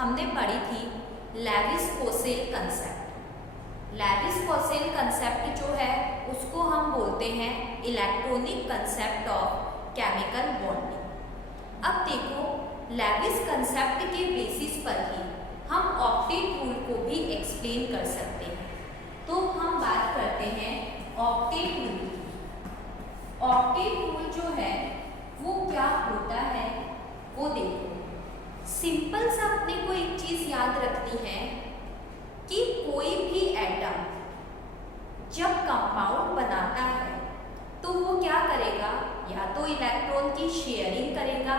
हमने पढ़ी थी लेविस-कोसेल कंसेप्ट। लेविस-कोसेल कंसेप्ट जो है उसको हम बोलते हैं electronic concept of chemical bonding. अब देखो, लेविस कंसेप्ट के बेसिस पर ही हम ऑक्टेट रूल को भी एक्सप्लेन कर सकते हैं। तो हम बात करते हैं ऑक्टेट रूल की। ऑक्टेट रूल जो है वो क्या होता है वो देखो। सिंपल सा अपने को एक चीज याद रखनी है कि कोई भी एटम जब कंपाउंड बनाता है तो वो क्या करेगा, या तो इलेक्ट्रॉन की शेयरिंग करेगा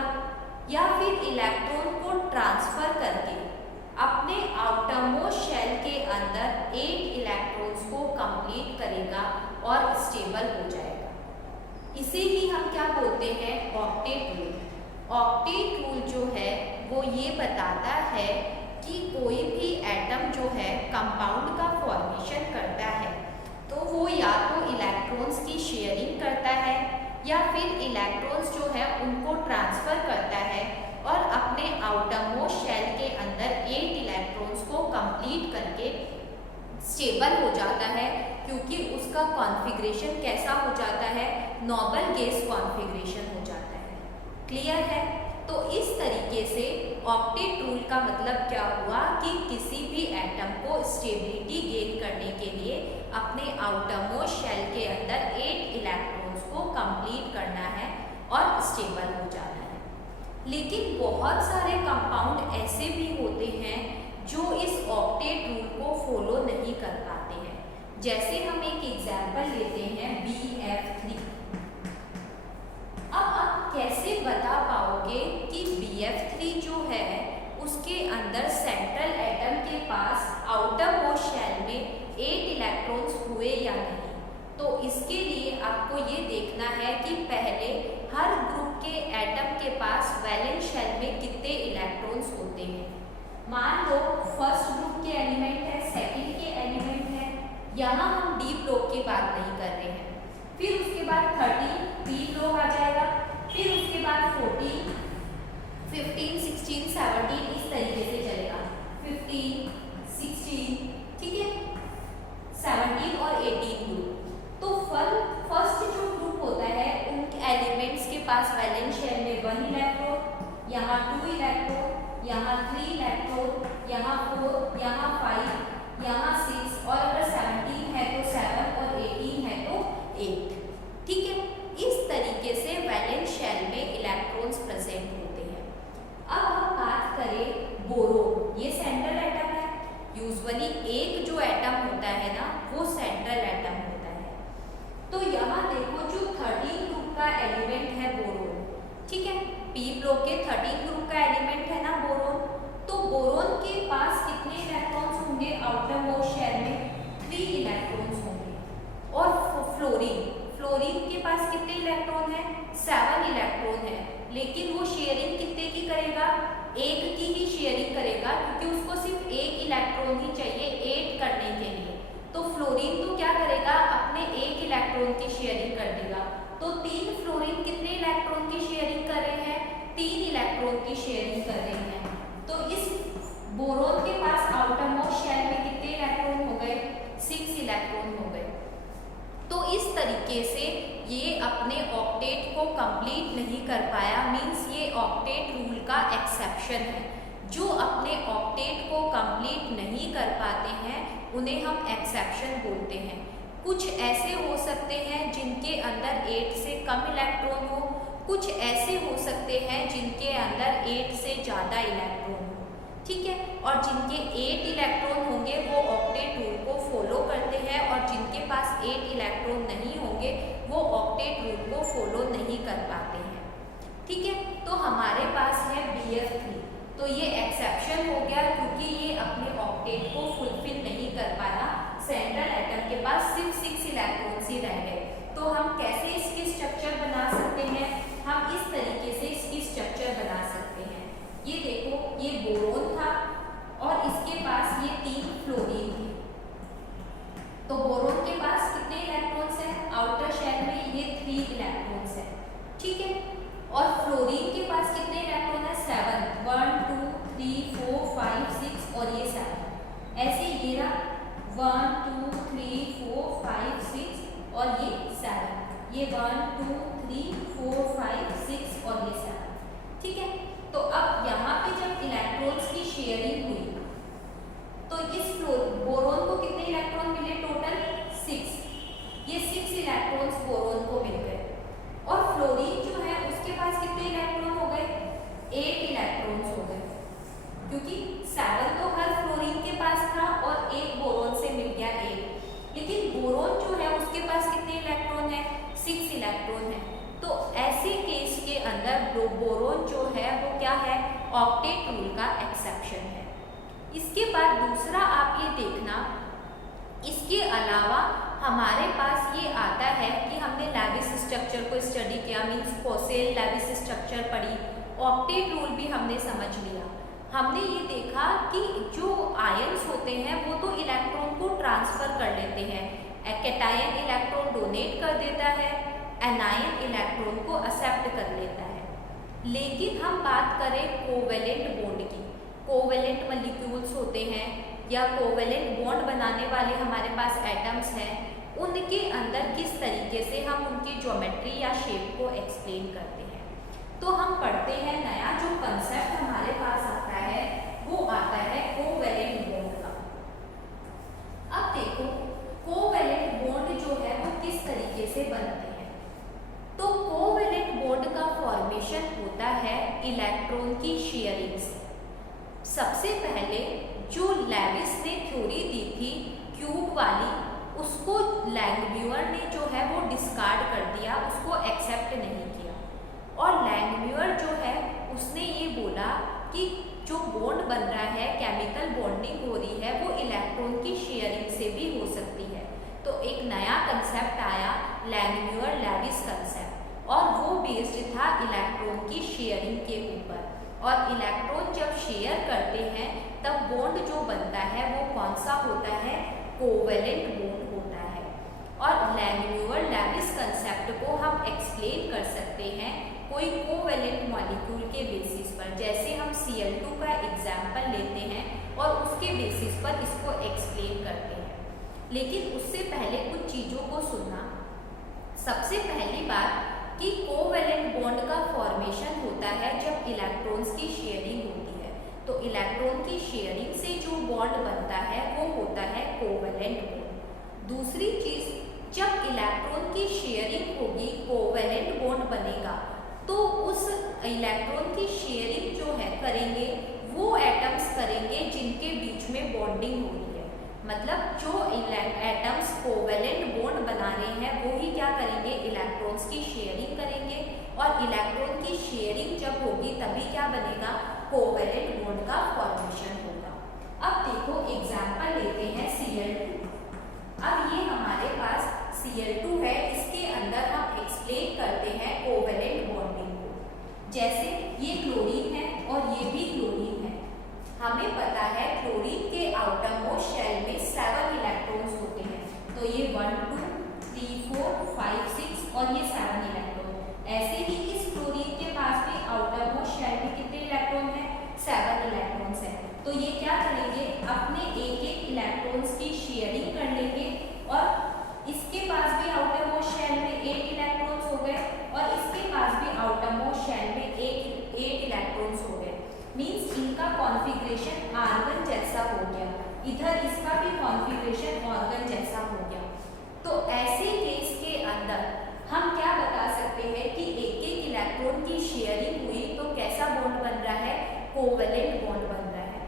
या फिर इलेक्ट्रॉन को ट्रांसफर करके अपने आउटरमोस्ट शेल के अंदर 8 इलेक्ट्रॉन्स को कंप्लीट करेगा और स्टेबल हो जाएगा। इसे ही हम क्या बोलते हैं, ऑक्टेट रूल। ऑक्टेट रूल जो है वो ये बताता है कि कोई भी एटम जो है कंपाउंड का फॉर्मेशन करता है तो वो या तो इलेक्ट्रॉन्स की शेयरिंग करता है या फिर इलेक्ट्रॉन्स जो है उनको ट्रांसफर करता है और अपने आउटरमोस्ट शेल के अंदर 8 इलेक्ट्रॉन्स को कंप्लीट करके स्टेबल हो जाता है, क्योंकि उसका कॉन्फ़िगरेशन कैसा हो जाता है, नोबल गैस कॉन्फ़िगरेशन हो जाता है। क्लियर है? तो इस तरीके से ऑक्टेट रूल का मतलब क्या हुआ कि किसी भी एटम को स्टेबिलिटी गेन करने के लिए अपने आउटरमोस्ट शेल के अंदर 8 इलेक्ट्रॉन्स को कंप्लीट करना है और स्टेबल हो जाना है। लेकिन बहुत सारे कंपाउंड ऐसे भी होते हैं जो इस ऑक्टेट रूल को फॉलो नहीं कर पाते हैं। जैसे हम एक एग्जाम्पल लेते हैं BF3। अब आप कैसे बता पाओगे कि BF3 जो है उसके अंदर सेंट्रल एटम के पास आउटर मोस्ट शेल में 8 इलेक्ट्रॉन्स हुए या नहीं? तो इसके लिए आपको ये देखना है कि पहले हर ग्रुप के एटम के पास वैलेंस शेल में कितने इलेक्ट्रॉन्स होते हैं। मान लो फर्स्ट ग्रुप के एलिमेंट है, सेकंड के एलिमेंट है, यहाँ हम डी ब्लॉक की बात नहीं कर रहे हैं। फिर उसके बाद 13 पी ब्लॉक आ जाएगा, फिर उसके बाद 14, 15, 16, 17 इस तरीके से चलेगा। 15, 16, ठीक है, 17 और 18 ग्रुप। तो फर्स्ट जो ग्रुप होता है उन एलिमेंट्स के पास वैलेंस शेल में 1 इलेक्ट्रॉन, यहाँ 2 इलेक्ट्रॉन, यहाँ 3 इलेक्ट्रॉन, यहाँ 4, यहाँ 5, यहाँ 6 और अगर 17 है तो 7 और 18 है तो 8। ठीक है, इस तरीके से वैलेंस शेल में इलेक्ट्रॉन्स प्रेजेंट होते हैं। अब हम बात करें बोरोन, ये सेंट्रल एटम है। यूजुअली एक जो एटम होता है ना वो सेंट्रल एटम होता है। तो यहाँ देखो जो 13 ग्रुप का एलिमेंट है बोरोन, ठीक है, पी ब्लॉक के 13 ग्रुप का एलिमेंट है ना बोरोन। तो बोरोन के पास कितने इलेक्ट्रॉन्स होंगे आउटर मोस्ट शेल में? 3 इलेक्ट्रॉन्स होंगे। और फ्लोरीन के पास कितने इलेक्ट्रॉन है? 7 इलेक्ट्रॉन है। लेकिन वो शेयरिंग कितने की करेगा? 1 की ही शेयरिंग करेगा, क्योंकि उसको सिर्फ 1 इलेक्ट्रॉन ही चाहिए 8 करने के लिए। तो फ्लोरीन तो क्या करेगा, अपने 1 इलेक्ट्रॉन की शेयरिंग कर देगा। तो 3 फ्लोरीन कितने इलेक्ट्रॉन की शेयरिंग कर रहे हैं? 3 इलेक्ट्रॉन की शेयरिंग कर रहे हैं। तो इस बोरोन के पास आउटर मोस्ट शेल में कितने इलेक्ट्रॉन हो गए? 6 इलेक्ट्रॉन हो गए। तो इस तरीके से ये अपने ऑक्टेट को कंप्लीट नहीं कर पाया, मींस ये ऑक्टेट रूल का एक्सेप्शन है। जो अपने ऑक्टेट को कंप्लीट नहीं कर पाते हैं उन्हें हम एक्सेप्शन बोलते हैं। कुछ ऐसे हो सकते हैं जिनके अंदर 8 से कम इलेक्ट्रॉन हो, कुछ ऐसे हो सकते हैं जिनके अंदर 8 से ज़्यादा इलेक्ट्रॉन हो, ठीक है। और जिनके 8 इलेक्ट्रॉन होंगे वो ऑक्टेट रूल को फॉलो करते हैं, और जिनके पास 8 इलेक्ट्रॉन नहीं होंगे वो ऑक्टेट रूल को फॉलो नहीं कर पाते हैं, ठीक है। तो हमारे पास है BF3, तो ये एक्सेप्शन हो गया क्योंकि ये अपने ऑक्टेट को फुलफिल नहीं कर पाया। सेंट्रल एटम के पास सिर्फ 6 इलेक्ट्रॉन्स ही रह गए। तो हम कैसे इसकी स्ट्रक्चर बना सकते हैं? हम इस तरीके से इसकी स्ट्रक्चर बना सकते हैं। ये देखो, ये बोरोन था और इसके पास ये 3 फ्लोरीन थे। तो बोरोन के पास कितने इलेक्ट्रॉन्स हैं? आउटर शेल में ये 3 इलेक्ट्रॉन्स हैं, ठीक है। और फ्लोरीन के पास कितने इलेक्ट्रॉन है? 7, 1, 2, 3, 4, 5, मेरा 1 2 3 4 5 6 और ये 7, ये 1 2 3 4 5 6 और ये 7, ठीक है। तो अब यहाँ पे जब इलेक्ट्रॉन्स की शेयरिंग हुई तो इस बोरोन को कितने इलेक्ट्रॉन मिले टोटल 6, ये 6 इलेक्ट्रॉन्स बोरोन को मिल गए। और फ्लोरीन जो है उसके पास कितने इलेक्ट्रॉन हो गए 8 इलेक्ट्रॉन्स हो गए, क्योंकि 7 तो हर फ्लोरीन के पास था और एक बोरोन से मिल गया 8, लेकिन बोरोन जो है उसके पास कितने इलेक्ट्रॉन है 6 इलेक्ट्रॉन है। तो ऐसे केस के अंदर बोरोन जो है वो क्या है ऑक्टेट रूल का एक्सेप्शन है। इसके बाद दूसरा आप ये देखना, इसके अलावा हमारे पास ये आता है कि हमने लेविस स्ट्रक्चर को स्टडी किया, मीन्स कोसेल लेविस स्ट्रक्चर पढ़ी, ऑक्टेट रूल भी हमने समझ लिया। हमने ये देखा कि जो आयंस होते हैं वो तो इलेक्ट्रॉन को ट्रांसफर कर लेते हैं, कैटायन इलेक्ट्रॉन डोनेट कर देता है, एनायन इलेक्ट्रॉन को एक्सेप्ट कर लेता है। लेकिन हम बात करें कोवेलेंट बॉन्ड की, कोवेलेंट मॉलिक्यूल्स होते हैं या कोवेलेंट बॉन्ड बनाने वाले हमारे पास एटम्स हैं, उनके अंदर किस तरीके से हम उनकी ज्योमेट्री या शेप को एक्सप्लेन करते हैं। तो हम पढ़ते हैं नया जो कंसेप्ट हमारे पास आता है वो आता है कोवेलेंट बॉन्ड का। अब देखो कोवेलेंट बॉन्ड जो है वो किस तरीके से बनते हैं। तो कोवेलेंट बॉन्ड का फॉर्मेशन होता है इलेक्ट्रॉन की शेयरिंग से। सबसे पहले जो लेविस ने थ्योरी दी थी क्यूब वाली, उसको लैंगम्यूर ने जो है वो डिस्कार्ड कर दिया, उसको एक्सेप्ट नहीं किया। और लैंगम्यूर जो है उसने ये बोला कि जो बॉन्ड बन रहा है, केमिकल बॉन्डिंग हो रही है, वो इलेक्ट्रॉन की शेयरिंग से भी हो सकती है। तो एक नया कंसेप्ट आया लैंगम्यूर लेविस कंसेप्ट, और वो बेस्ड था इलेक्ट्रॉन की शेयरिंग के ऊपर। और इलेक्ट्रॉन जब शेयर करते हैं तब बॉन्ड जो बनता है वो कौन सा होता है कोवेलेंट बॉन्ड होता है। और लैंगम्यूर लेविस कंसेप्ट को हम एक्सप्लेन कर सकते हैं कोई कोवेलेंट मॉलिक्यूल के बेसिस पर, जैसे हम Cl2 का एग्जाम्पल लेते हैं और उसके बेसिस पर इसको एक्सप्लेन करते हैं। लेकिन उससे पहले कुछ चीज़ों को सुनना। सबसे पहली बात कि कोवेलेंट बॉन्ड का फॉर्मेशन होता है जब इलेक्ट्रॉन्स की शेयरिंग होती है। तो इलेक्ट्रॉन की शेयरिंग से जो बॉन्ड बनता है वो होता है कोवेलेंट बॉन्ड। दूसरी चीज़, जब इलेक्ट्रॉन की शेयरिंग होगी कोवेलेंट बॉन्ड बनेगा, तो उस इलेक्ट्रॉन की शेयरिंग जो है करेंगे वो एटम्स करेंगे जिनके बीच में बॉन्डिंग हो रही है। मतलब जो एटम्स कोवेलेंट बॉन्ड बना रहे हैं वो ही क्या करेंगे इलेक्ट्रॉन्स की शेयरिंग करेंगे, और इलेक्ट्रॉन की शेयरिंग जब होगी तभी क्या बनेगा कोवेलेंट बॉन्ड का फॉर्मेशन होगा। अब देखो एग्जाम्पल लेते हैं Cl2। अब ये हमारे पास Cl2 है, इसके अंदर हम एक्सप्लेन करते हैं कोवेलेंट बॉन्डिंग को। जैसे ये क्लोरीन है और ये भी क्लोरीन है। हमें पता है क्लोरीन के आउटर मोस्ट शेल में 7 इलेक्ट्रॉन्स होते हैं। तो ये 1 2 3 4 5 6 और ये 7 इलेक्ट्रॉन। ऐसे ही इस क्लोरीन के पास भी आउटर मोस्ट शेल में कितने इलेक्ट्रॉन हैं 7 इलेक्ट्रॉन्स हैं। तो ये क्या करेंगे अपने एक एक इलेक्ट्रॉन्स की शेयरिंग कर लेंगे, और इसके पास भी आउटर मोस्ट शेल में 8 इलेक्ट्रॉन्स हो गए और इसके पास भी आउटर मोस्ट शेल में 8 इलेक्ट्रॉन्स हो गए। मीन्स इनका कॉन्फ़िगरेशन आर्गन जैसा हो गया, इधर इसका भी कॉन्फ़िगरेशन ऑर्गन जैसा हो गया। तो ऐसे केस के अंदर हम क्या बता सकते हैं कि एक एक इलेक्ट्रॉन की शेयरिंग हुई तो कैसा बॉन्ड बन रहा है कोवेलेंट बॉन्ड बन रहा है।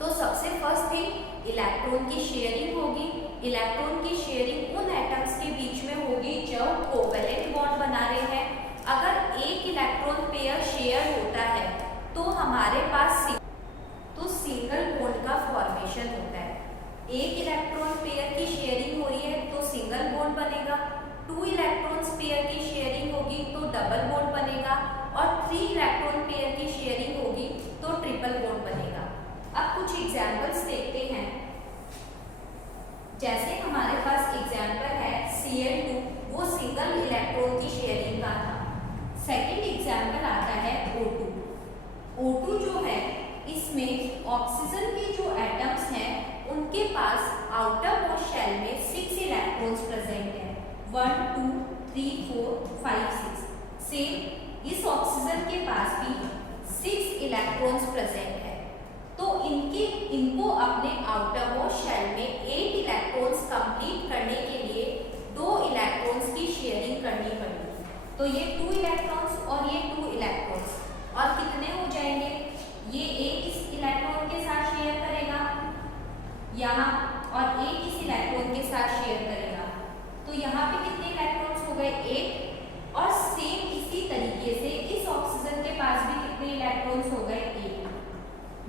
तो सबसे फर्स्ट थिंग इलेक्ट्रॉन की शेयरिंग होगी। इलेक्ट्रॉन की शेयरिंग उन एटम्स के बीच में होगी जो कोवेलेंट बॉन्ड बना रहे हैं। अगर एक इलेक्ट्रॉन पेयर शेयर होता है तो हमारे पास सिंगल बॉन्ड का फॉर्मेशन होता है। एक इलेक्ट्रॉन पेयर की शेयरिंग हो रही है तो सिंगल बॉन्ड बनेगा, 2 इलेक्ट्रॉन्स पेयर की शेयरिंग होगी तो डबल बॉन्ड बनेगा, और 3 इलेक्ट्रॉन पेयर की शेयरिंग होगी तो ट्रिपल बॉन्ड बनेगा। अब कुछ एग्जाम्पल्स देखते हैं। जैसे हमारे पास एग्जाम्पल है Cl2, वो सिंगल इलेक्ट्रॉन की शेयरिंग का था। सेकेंड एग्जाम्पल आता है O2। O2 जो है इसमें ऑक्सीजन के जो एटम्स हैं उनके पास आउटर मोस्ट शेल में 6 इलेक्ट्रॉन्स प्रेजेंट है, 1 2 3 4 5 6। सेम इस ऑक्सीजन के पास भी 6 इलेक्ट्रॉन्स प्रेजेंट है, तो इनको अपने आउटर मोस्ट शेल में 8 इलेक्ट्रॉन्स कंप्लीट करने के लिए 2 इलेक्ट्रॉन्स की शेयरिंग करनी पड़ेगी। तो ये 2 इलेक्ट्रॉन्स और ये 2 इलेक्ट्रॉन्स, और कितने हो जाएंगे, ये एक इस इलेक्ट्रॉन के साथ शेयर करेगा यहाँ, और एक इस इलेक्ट्रॉन के साथ शेयर करेगा, तो यहाँ पे कितने इलेक्ट्रॉन्स हो गए, 8। और सेम इसी तरीके से इस ऑक्सीजन के पास भी कितने इलेक्ट्रॉन्स हो गए, 8।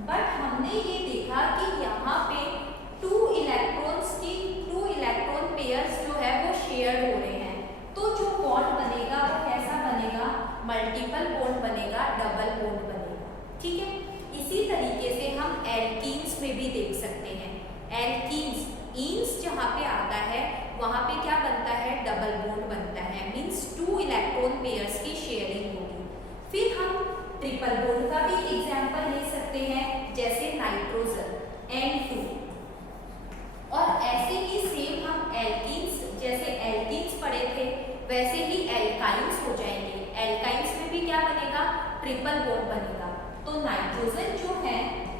बट हमने ये देखा कि यहाँ पे 2 इलेक्ट्रॉन पेयर्स जो है वो शेयर हो रहे हैं, तो जो बॉन्ड बनेगा वो कैसा बनेगा, मल्टीपल बॉन्ड बनेगा, डबल बॉन्ड बनेगा। ठीक है, इसी तरीके से हम एल्कीन्स में भी देख सकते हैं। एल्कीन्स, ईन्स जहाँ पे आता है वहाँ पे क्या बनता है, डबल बॉन्ड बनता है, मीन्स 2 इलेक्ट्रॉन पेयर्स की शेयरिंग होगी। फिर हम ट्रिपल बॉन्ड का भी एग्जाम्पल ले सकते हैं, जैसे नाइट्रोजन N2, और ऐसे ही सेम हम एल्कीन्स, जैसे एल्कीन्स पढ़े थे वैसे ही एल्काइंस हो जाएंगे। एल्काइंस में भी क्या बनेगा, ट्रिपल बॉन्ड बनेगा। तो नाइट्रोजन जो है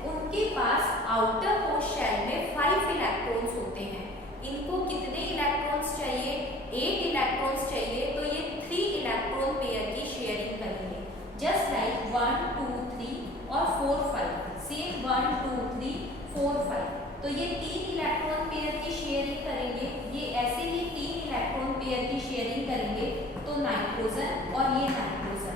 उनके पास आउटर मोस्ट शेल में 5 इलेक्ट्रॉन्स होते हैं। इनको कितने इलेक्ट्रॉन्स चाहिए, 8 इलेक्ट्रॉन्स चाहिए, तो ये 3 इलेक्ट्रॉन पेयर की शेयरिंग करेंगे, जस्ट लाइक 1 2 3 और 4 5। सेम 1 2 3 4 5, तो ये 3 इलेक्ट्रॉन पेयर की शेयरिंग करेंगे, ये ऐसे ही 3 इलेक्ट्रॉन पेयर की शेयरिंग करेंगे। तो नाइट्रोजन और ये नाइट्रोजन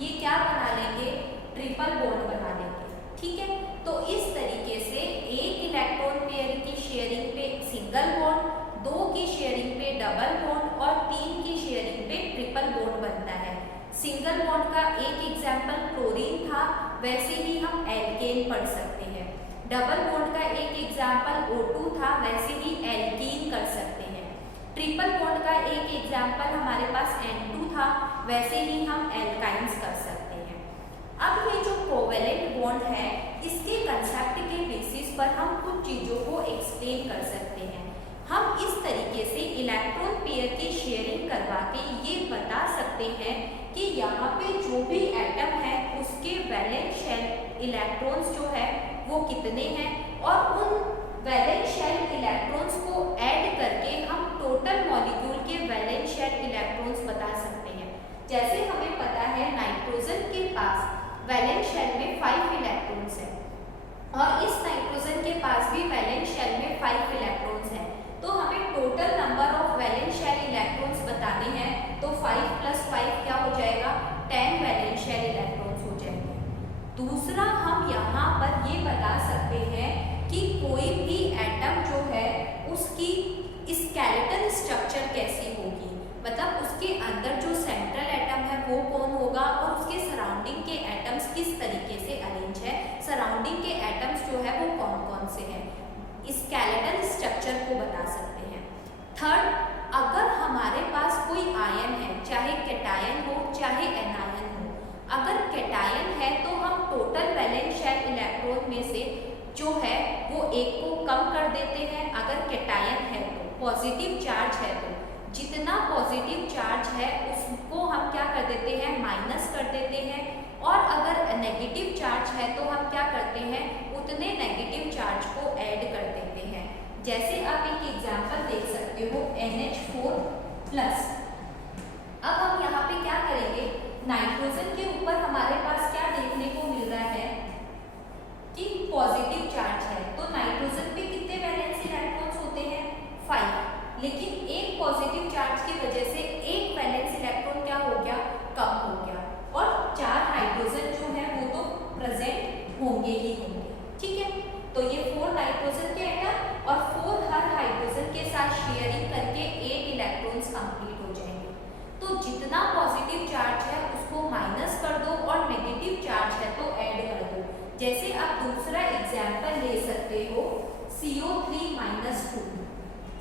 ये क्या बना लेंगे, ट्रिपल बॉन्ड बना लेंगे। ठीक है, तो इस तरीके से 1 इलेक्ट्रॉन पेयर की शेयरिंग पे सिंगल बॉन्ड, 2 की शेयरिंग पे डबल बॉन्ड और 3 की शेयरिंग पे ट्रिपल बॉन्ड बनता है। सिंगल बॉन्ड का एक एग्जाम्पल क्लोरीन था, वैसे ही हम एल्केन पढ़ सकते हैं। डबल बॉन्ड का एक एग्जाम्पल O2 था, वैसे ही एल्कीन कर सकते हैं। ट्रिपल बॉन्ड का एक एग्जाम्पल हमारे पास N2 था, वैसे ही हम एल्काइंस कर सकते हैं। अब ये जो कोवेलेंट बॉन्ड है, इसके कंसेप्ट के बेसिस पर हम कुछ चीज़ों को एक्सप्लेन कर सकते हैं। हम इस तरीके से इलेक्ट्रॉन पेयर की शेयरिंग करवा के ये बता सकते हैं कि यहाँ पे जो भी एटम है उसके वैलेंस शेल इलेक्ट्रॉन्स जो है वो कितने हैं, और उन वैलेंस शेल इलेक्ट्रॉन्स को ऐड करके हम टोटल मॉलिक्यूल के वैलेंस शेल इलेक्ट्रॉन्स बता सकते हैं। जैसे हमें पता है नाइट्रोजन के पास वैलेंस शेल में 5 इलेक्ट्रॉन्स है, और इस नाइट्रोजन के पास भी वैलेंस शेल में 5 इलेक्ट्रॉन्स है, तो हमें total number of valence shell electrons बताने हैं, तो 5 + 5 क्या हो जाएगा, 10 वैलेंस शेल इलेक्ट्रॉन्स हो जाएंगे। दूसरा, हम यहाँ पर ये बता सकते हैं कि कोई भी एटम जो है उसकी स्केलेटल स्ट्रक्चर कैसी होगी, मतलब उसके अंदर जो सेंट्रल एटम है वो कौन होगा, और उसके सराउंडिंग के एटम्स किस तरीके से अरेंज है, सराउंडिंग के एटम्स जो है वो कौन कौन से हैं, स्केलेटल स्ट्रक्चर को बता सकते हैं। थर्ड, अगर हमारे पास कोई आयन है, चाहे कैटायन हो चाहे एनायन हो, अगर कैटायन है तो हम टोटल वैलेंस शेल इलेक्ट्रॉन में से जो है वो एक को कम कर देते हैं। अगर कैटायन है तो पॉजिटिव चार्ज है तो जितना पॉजिटिव चार्ज है उसको हम क्या कर देते हैं, माइनस कर देते हैं, और अगर नेगेटिव चार्ज है तो हम क्या करते हैं, उतने नेगेटिव चार्ज को ऐड कर देते हैं। जैसे आप एक एग्जांपल देख सकते हो NH4+। अब हम यहाँ पे क्या करेंगे, नाइट्रोजन के ऊपर हमारे पास क्या देखने को मिल रहा है कि पॉजिटिव चार्ज है, तो नाइट्रोजन पे कितने वैलेंस इलेक्ट्रॉन्स होते हैं, 5, लेकिन एक पॉजिटिव चार्ज की वजह से एक वैलेंस इलेक्ट्रॉन क्या हो गया, कम हो गया, और 4 हाइड्रोजन जो है वो तो प्रेजेंट होंगे ही होंगे। ठीक है, तो ये 4 नाइट्रोजन के एटम और 4 हर हाइड्रोजन के साथ शेयरिंग करके 8 इलेक्ट्रॉन्स कंप्लीट हो जाएंगे। तो जितना पॉजिटिव चार्ज है उसको माइनस कर दो और नेगेटिव चार्ज है तो ऐड कर दो। जैसे आप दूसरा एग्जाम्पल ले सकते हो CO3-2,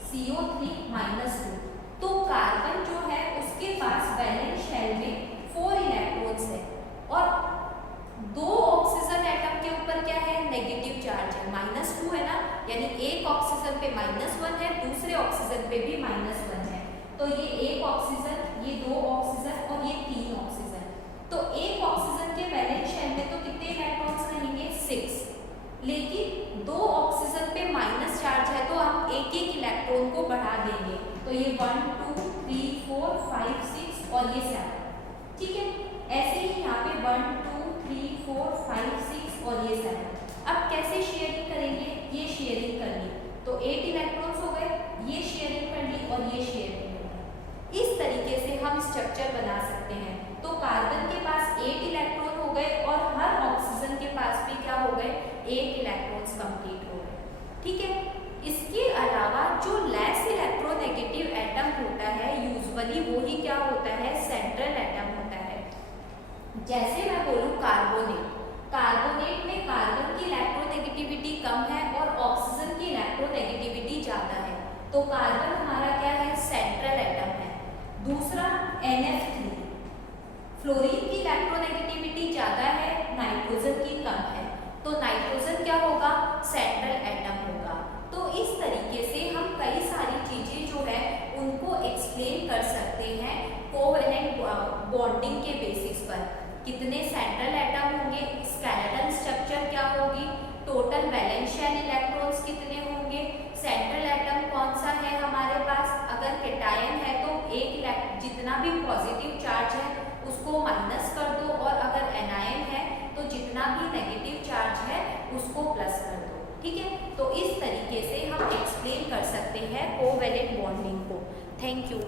CO3-2, तो कार्बन जो है उसके पास वैलेंस शेल में 4 इलेक्ट्रॉन्स है, और 2 ऑक्सीजन एटम के ऊपर क्या है, नेगेटिव चार्ज है, -2 है ना, यानी एक ऑक्सीजन पे -1 है, दूसरे ऑक्सीजन पे भी -1 है। तो ये एक ऑक्सीजन, ये 2 ऑक्सीजन और ये 3 ऑक्सीजन। तो एक ऑक्सीजन के वैलेंस शेल में तो कितने इलेक्ट्रॉन्स रहेंगे? 6। लेकिन 2 ऑक्सीजन पे माइनस चार्ज है तो हम एक एक इलेक्ट्रॉन को बढ़ा देंगे। तो ये 1 2 3 4 5 6 और ये 7, ठीक है। ऐसे ही यहाँ पे 1 2 3 4 5 6 और ये 7। अब कैसे शेयरिंग करेंगे? ये शेयरिंग कर ली तो 8 इलेक्ट्रॉन्स हो गए, ये शेयरिंग कर ली और ये शेयरिंग हो गई। इस तरीके से हम स्ट्रक्चर बना सकते हैं। तो कार्बन के पास 8 इलेक्ट्रॉन हो गए और हर ऑक्सीजन के पास भी क्या हो गए? 8 इलेक्ट्रॉन्स कंप्लीट हो गए, ठीक है। इसके अलावा जो लेस इलेक्ट्रोनेगेटिव एटम होता है यूजुअली वो ही क्या होता है? सेंट्रल एटम होता है। जैसे मैं बोलूँ कार्बोनेट, कार्बोनेट में कार्बन की इलेक्ट्रोनेगेटिविटी कम है और ऑक्सीजन की इलेक्ट्रोनेगेटिविटी ज़्यादा है। तो कार्बन हमारा क्या है? सेंट्रल एटम है। दूसरा NF3, फ्लोरीन की इलेक्ट्रोनेगेटिविटी ज़्यादा है, नाइट्रोजन की कम है। तो नाइट्रोजन क्या होगा? सेंट्रल एटम होगा। तो इस तरीके से हम कई सारी चीज़ें जो है उनको एक्सप्लेन कर सकते हैं कोवेलेंट बॉन्डिंग के बेसिस पर। कितने सेंट्रल एटम होंगे, स्केलेटन स्ट्रक्चर क्या होगी, टोटल वैलेंस शेल इलेक्ट्रॉन्स कितने होंगे, सेंट्रल एटम कौन सा है हमारे पास, अगर कैटायन है तो एक जितना भी पॉजिटिव चार्ज है उसको माइनस कर दो और अगर एनायन है तो जितना भी नेगेटिव चार्ज है उसको प्लस कर दो, ठीक है। तो इस तरीके से हम एक्सप्लेन कर सकते हैं कोवेलेंट बॉन्डिंग को। Thank you.